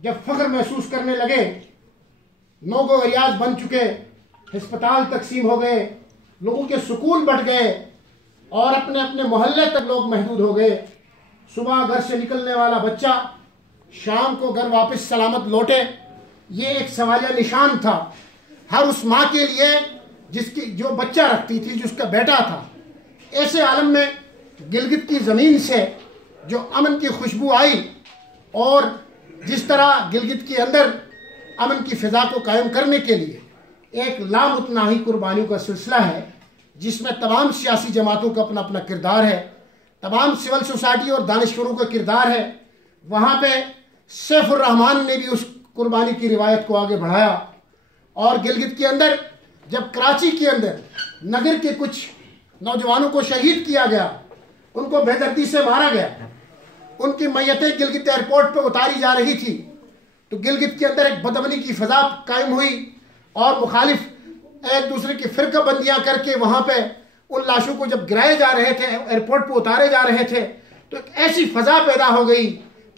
जब फख्र महसूस करने लगे, नोगो अरियाज बन चुके, अस्पताल तकसीम हो गए, लोगों के सुकून बढ़ गए और अपने अपने मोहल्ले तक लोग महदूद हो गए। सुबह घर से निकलने वाला बच्चा शाम को घर वापस सलामत लौटे, ये एक सवालिया निशान था हर उस माँ के लिए जिसकी जो बच्चा रखती थी, जिसका बेटा था। ऐसे आलम में गिलगित की ज़मीन से जो अमन की खुशबू आई और जिस तरह गिलगित के अंदर अमन की फ़िज़ा को कायम करने के लिए एक लामुतनाही कुर्बानियों का सिलसिला है, जिसमें तमाम सियासी जमातों का अपना अपना किरदार है, तमाम सिविल सोसाइटी और दानिशवरों का किरदार है। वहाँ पे सैफुर रहमान ने भी उस कुर्बानी की रिवायत को आगे बढ़ाया। और गिलगित के अंदर जब कराची के अंदर नगर के कुछ नौजवानों को शहीद किया गया, उनको बेदर्दी से मारा गया, उनकी मैयतें गिलगित एयरपोर्ट पर उतारी जा रही थी, तो गिलगित के अंदर एक बदअमनी की फ़िज़ा कायम हुई और मुखालिफ एक दूसरे की फ़िरक़ाबंदियाँ करके वहाँ पे उन लाशों को जब गिराए जा रहे थे, एयरपोर्ट पर उतारे जा रहे थे, तो एक ऐसी फ़िज़ा पैदा हो गई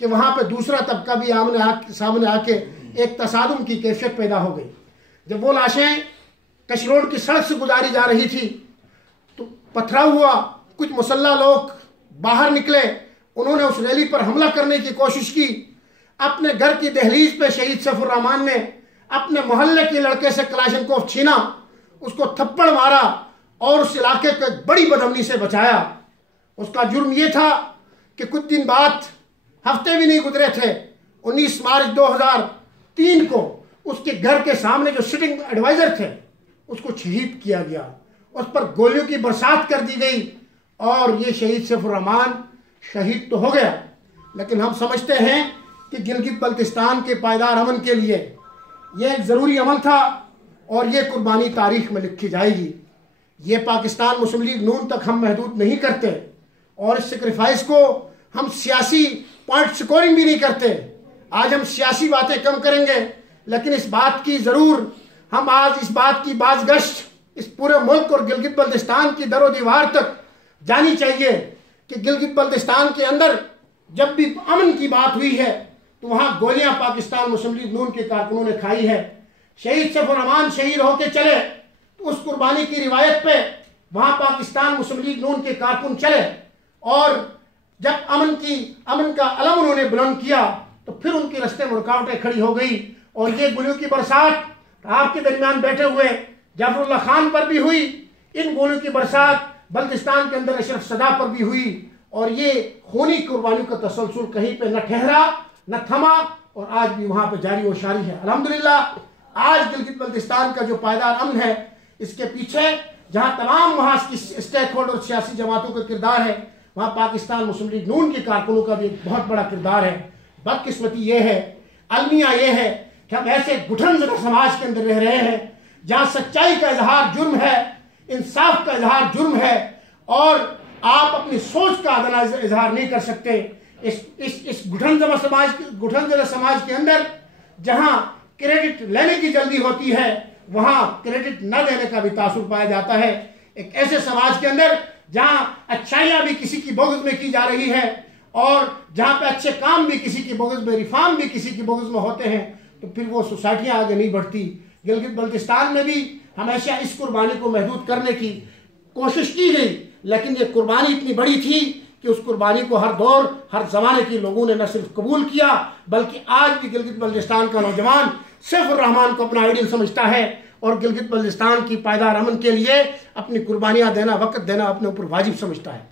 कि वहाँ पे दूसरा तबका भी सामने आके एक तसादुम की कैफियत पैदा हो गई। जब वो लाशें कश रोड की सड़क से गुजारी जा रही थी तो पथराव हुआ, कुछ मुसल्ला लोग बाहर निकले, उन्होंने उस रैली पर हमला करने की कोशिश की। अपने घर की दहलीज पे शहीद सैफुर रहमान ने अपने मोहल्ले के लड़के से कलाशनकोफ छीना, उसको थप्पड़ मारा और उस इलाके को एक बड़ी बदअमनी से बचाया। उसका जुर्म ये था कि कुछ दिन बाद, हफ्ते भी नहीं गुजरे थे, 19 मार्च 2003 को उसके घर के सामने जो सिटिंग एडवाइज़र थे उसको शहीद किया गया, उस पर गोलियों की बरसात कर दी गई और ये शहीद सैफुर रहमान शहीद तो हो गया। लेकिन हम समझते हैं कि गिलगित बल्तिस्तान के पायदार अमन के लिए यह एक ज़रूरी अमल था और ये कुर्बानी तारीख़ में लिखी जाएगी। ये पाकिस्तान मुस्लिम लीग नून तक हम महदूद नहीं करते और इस सेक्रीफाइस को हम सियासी पॉइंट स्कोरिंग भी नहीं करते। आज हम सियासी बातें कम करेंगे, लेकिन इस बात की ज़रूर हम आज इस बात की बाज़गश्त इस पूरे मुल्क और गिलगित बल्तिस्तान की दरो दीवार तक जानी चाहिए कि गिलगित बल्तिस्तान के अंदर जब भी अमन की बात हुई है तो वहाँ गोलियां पाकिस्तान मुस्लिम लीग नून के कारकुनों ने खाई है। शहीद सैफुर रहमान शहीद होके चले तो उस कुर्बानी की रिवायत पे वहाँ पाकिस्तान मुस्लिम लीग नून के कारकुन चले और जब अमन का अलम उन्होंने बुलंद किया तो फिर उनके रास्ते में रुकावटें खड़ी हो गई और ये गोलियों की बरसात आपके दरमियान बैठे हुए जाफरुल्लाह खान पर भी हुई, इन गोलियों की बरसात बल्तिस्तान के अंदर अशरफ सदा पर भी हुई और ये खूनी कुर्बानियों का तसलसल कहीं पे न ठहरा न थमा और आज भी वहाँ पर जारी व शारी है। अल्हम्दुलिल्लाह आज गिलगित बल्तिस्तान का जो पायदार अमन है, इसके पीछे जहाँ तमाम वहाँ की स्टेक होल्डर और सियासी जमातों का किरदार है, वहाँ पाकिस्तान मुस्लिम लीग नून के कारकुनों का भी एक बहुत बड़ा किरदार है। बदकिस्मती ये है, अलमिया ये है कि हम ऐसे घुटनज़दा समाज के अंदर रह रहे हैं जहाँ सच्चाई का इजहार जुर्म है, इंसाफ का इजहार जुर्म है और आप अपनी सोच का अदना इजहार नहीं कर सकते। इस घुटनज़दा समाज के अंदर जहाँ क्रेडिट लेने की जल्दी होती है, वहाँ क्रेडिट न देने का भी तासुर पाया जाता है। एक ऐसे समाज के अंदर जहाँ अच्छाइयाँ भी किसी की बोगज़ में की जा रही है और जहाँ पे अच्छे काम भी किसी की बोगज़ में, रिफॉर्म भी किसी की बोगज़ में होते हैं, तो फिर वो सोसाइटियाँ आगे नहीं बढ़ती। गिलगित बल्तिस्तान में भी हमेशा इस कुर्बानी को महदूद करने की कोशिश की गई, लेकिन ये कुर्बानी इतनी बड़ी थी कि उस कुर्बानी को हर दौर हर ज़माने के लोगों ने न सिर्फ कबूल किया बल्कि आज भी गिलगित बल्तिस्तान का नौजवान सैफुर रहमान को अपना आइडियल समझता है और गिलगित बल्तिस्तान की पायदार अमन के लिए अपनी कुर्बानियाँ देना, वक़्त देना अपने ऊपर वाजिब समझता है।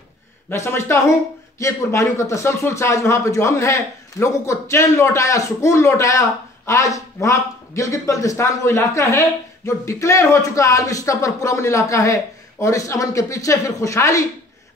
मैं समझता हूँ कि ये कुर्बानियों का तसलसल से आज वहाँ पर जो अमन है, लोगों को चैन लौट आया, सुकून लौट आया। आज वहाँ गिलगित बल्तिस्तान वो इलाका है जो डिक्लेयर हो चुका आलमी सतह पर पुरअमन इलाका है और इस अमन के पीछे फिर खुशहाली,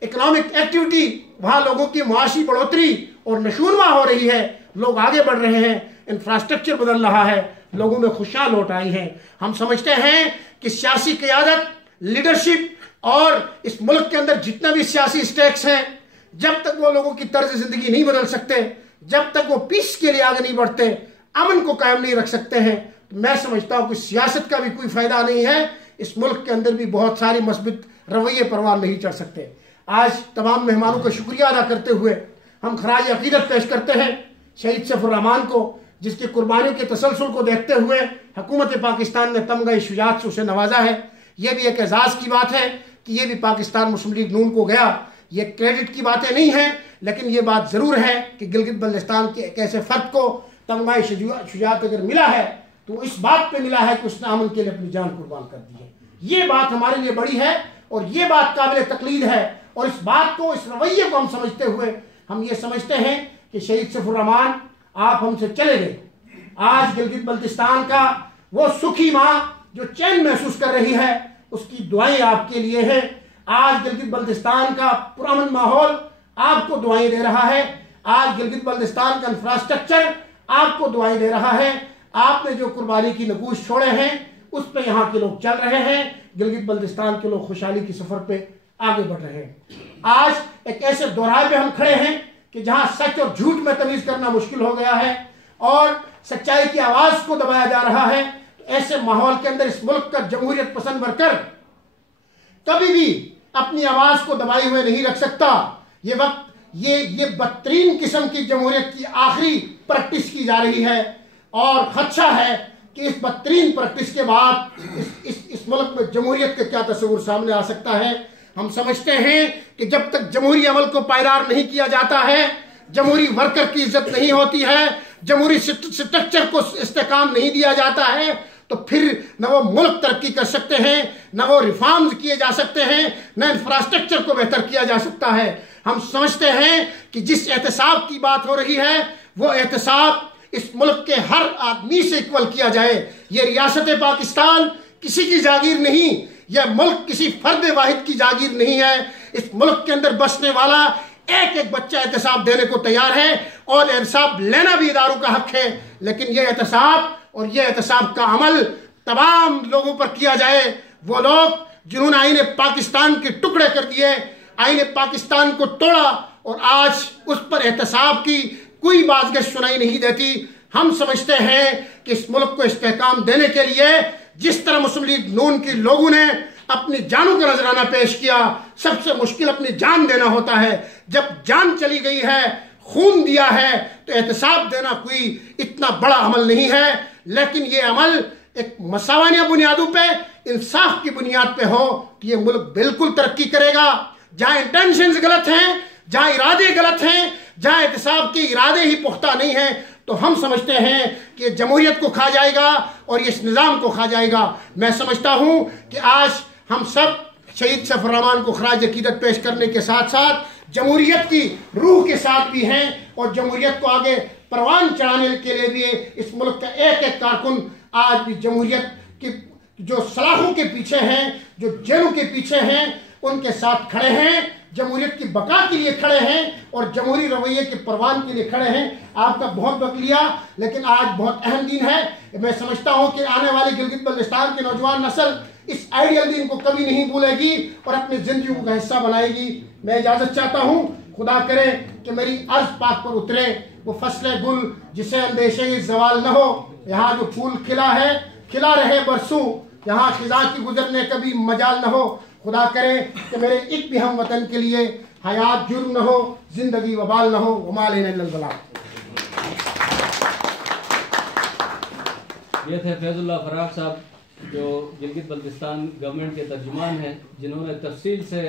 इकोनॉमिक एक्टिविटी, वहाँ लोगों की मुआशी बढ़ोतरी और नशूनमा हो रही है, लोग आगे बढ़ रहे हैं, इंफ्रास्ट्रक्चर बदल रहा है, लोगों में खुशहाल लौट आई है। हम समझते हैं कि सियासी क़यादत, लीडरशिप और इस मुल्क के अंदर जितने भी सियासी स्टेक्स हैं, जब तक वो लोगों की तर्ज ज़िंदगी नहीं बदल सकते, जब तक वो पीस के लिए आगे नहीं बढ़ते, अमन को कायम नहीं रख सकते हैं, तो मैं समझता हूँ कि सियासत का भी कोई फ़ायदा नहीं है। इस मुल्क के अंदर भी बहुत सारी मस्बित रवैये परवान नहीं चढ़ सकते। आज तमाम मेहमानों का शुक्रिया अदा करते हुए हम खराज अकीदत पेश करते हैं शहीद सैफुर रहमान को, जिसकी कुर्बानियों के तसलसल को देखते हुए हुकूमत पाकिस्तान ने तमगा शुजात से उसे नवाजा है। यह भी एक एजाज़ की बात है कि यह भी पाकिस्तान मुस्लिम लीग नून को गया। ये क्रेडिट की बातें नहीं हैं, लेकिन ये बात ज़रूर है कि गिलगित बल्तिस्तान के एक ऐसे फ़र्द को तमगा शुजात अगर मिला है तो इस बात पे मिला है कि उसने अमन के लिए अपनी जान कुर्बान कर दी है। ये बात हमारे लिए बड़ी है और ये बात काबिल तकलीद है। और इस बात को, इस रवैये को हम समझते हुए हम ये समझते हैं कि शहीद सैफुर रहमान आप हमसे चले गए। आज गिलगित बल्तिस्तान का वो सुखी माँ जो चैन महसूस कर रही है, उसकी दुआएं आपके लिए है। आज गिलगित बल्तिस्तान का पुरअमन माहौल आपको दुआएं दे रहा है। आज गिलगित बल्तिस्तान का इंफ्रास्ट्रक्चर आपको दुआएं दे रहा है। आपने जो कुर्बानी की नकूश छोड़े हैं उस पर यहाँ के लोग चल रहे हैं। गिलगित बल्तिस्तान के लोग खुशहाली के सफर पे आगे बढ़ रहे हैं। आज एक ऐसे दोराहे पे हम खड़े हैं कि जहां सच और झूठ में तमीज करना मुश्किल हो गया है और सच्चाई की आवाज को दबाया जा रहा है। तो ऐसे माहौल के अंदर इस मुल्क का जमहूरियत पसंद वर्कर कभी भी अपनी आवाज को दबाए हुए नहीं रख सकता। ये वक्त ये बदतरीन किस्म की जमहूरियत की आखिरी प्रैक्टिस की जा रही है और खदशा है कि इस बदतरीन प्रैक्टिस के बाद इस मुल्क में जमहूरियत का क्या तस्वुर सामने आ सकता है। हम समझते हैं कि जब तक जमहूरी अमल को पायदार नहीं किया जाता है, जमहूरी वर्कर की इज्जत नहीं होती है, जमहूरी स्ट्रक्चर को इस्तेकाम नहीं दिया जाता है, तो फिर न वो मुल्क तरक्की कर सकते हैं, न वो रिफॉर्म्स किए जा सकते हैं, न इंफ्रास्ट्रक्चर को बेहतर किया जा सकता है। हम समझते हैं कि जिस एहतसाब की बात हो रही है वो एहतसाब इस मुल्क के हर आदमी से इक्वल किया जाए। ये रियासत पाकिस्तान किसी की जागीर नहीं, यह मुल्क किसी फर्द वाहिद की जागीर नहीं है। इस मुल्क के अंदर बसने वाला एक एक बच्चा एहतसाब देने को तैयार है और एहतसाब लेना भी इदारों का हक है। लेकिन यह एहतसाब और यह एहतसाब का अमल तमाम लोगों पर किया जाए। वो लोग जिन्होंने आईने पाकिस्तान के टुकड़े कर दिए, आईने पाकिस्तान को तोड़ा और आज उस पर एहतसाब की कोई बाज़गश सुनाई नहीं देती। हम समझते हैं कि इस मुल्क को इस्तेहकाम देने के लिए जिस तरह मुस्लिम लीग नून के लोगों ने अपनी जानों का नजराना पेश किया, सबसे मुश्किल अपनी जान देना होता है। जब जान चली गई है, खून दिया है, तो एहतसाब देना कोई इतना बड़ा अमल नहीं है। लेकिन ये अमल एक मसावानिया बुनियादों पे, इंसाफ की बुनियाद पे हो तो ये मुल्क बिल्कुल तरक्की करेगा। जहां इंटेंशंस गलत हैं, जहां इरादे गलत हैं, जहां एहतसाब के इरादे ही पुख्ता नहीं है, तो हम समझते हैं कि जमहूरियत को खा जाएगा और इस निज़ाम को खा जाएगा। मैं समझता हूं कि आज हम सब शहीद सैफुर रहमान को खराज अकीदत पेश करने के साथ साथ जमहूरियत की रूह के साथ भी हैं और जमहूरियत को आगे परवान चढ़ाने के लिए भी इस मुल्क का एक एक कारकुन आज भी जमहूरियत की जो सलाखों के पीछे हैं, जो जेलों के पीछे हैं, उनके साथ खड़े हैं, जमहूरियत की बका के लिए खड़े हैं और जमहूरी रवैये के परवान के लिए खड़े हैं। आपका बहुत वक्त लिया, लेकिन आज बहुत अहम दिन है। मैं समझता हूं कि आने वाले गिलगित बल्तिस्तान की नौजवान नस्ल इस आइडियल दिन को कभी नहीं भूलेगी और अपनी जिंदगी का हिस्सा बनाएगी। मैं इजाजत चाहता हूं, खुदा करे कि मेरी अर्ज पाक पर उतरे वो फसले गुल जिसे अंदेशे जवाल न हो। यहाँ जो फूल खिला है खिला रहे बरसों, यहाँ खिजा की गुजरने कभी मजाल न हो। खुदा करे कि मेरे एक भी हम वतन के लिए हयात जुर्म न हो, जिंदगी वबाल न हो। वमाल बला। ये थे फैजुल्लाह फराग साहब जो गिलगित बल्तिस्तान गवर्नमेंट के तर्जुमान हैं, जिन्होंने तफसील से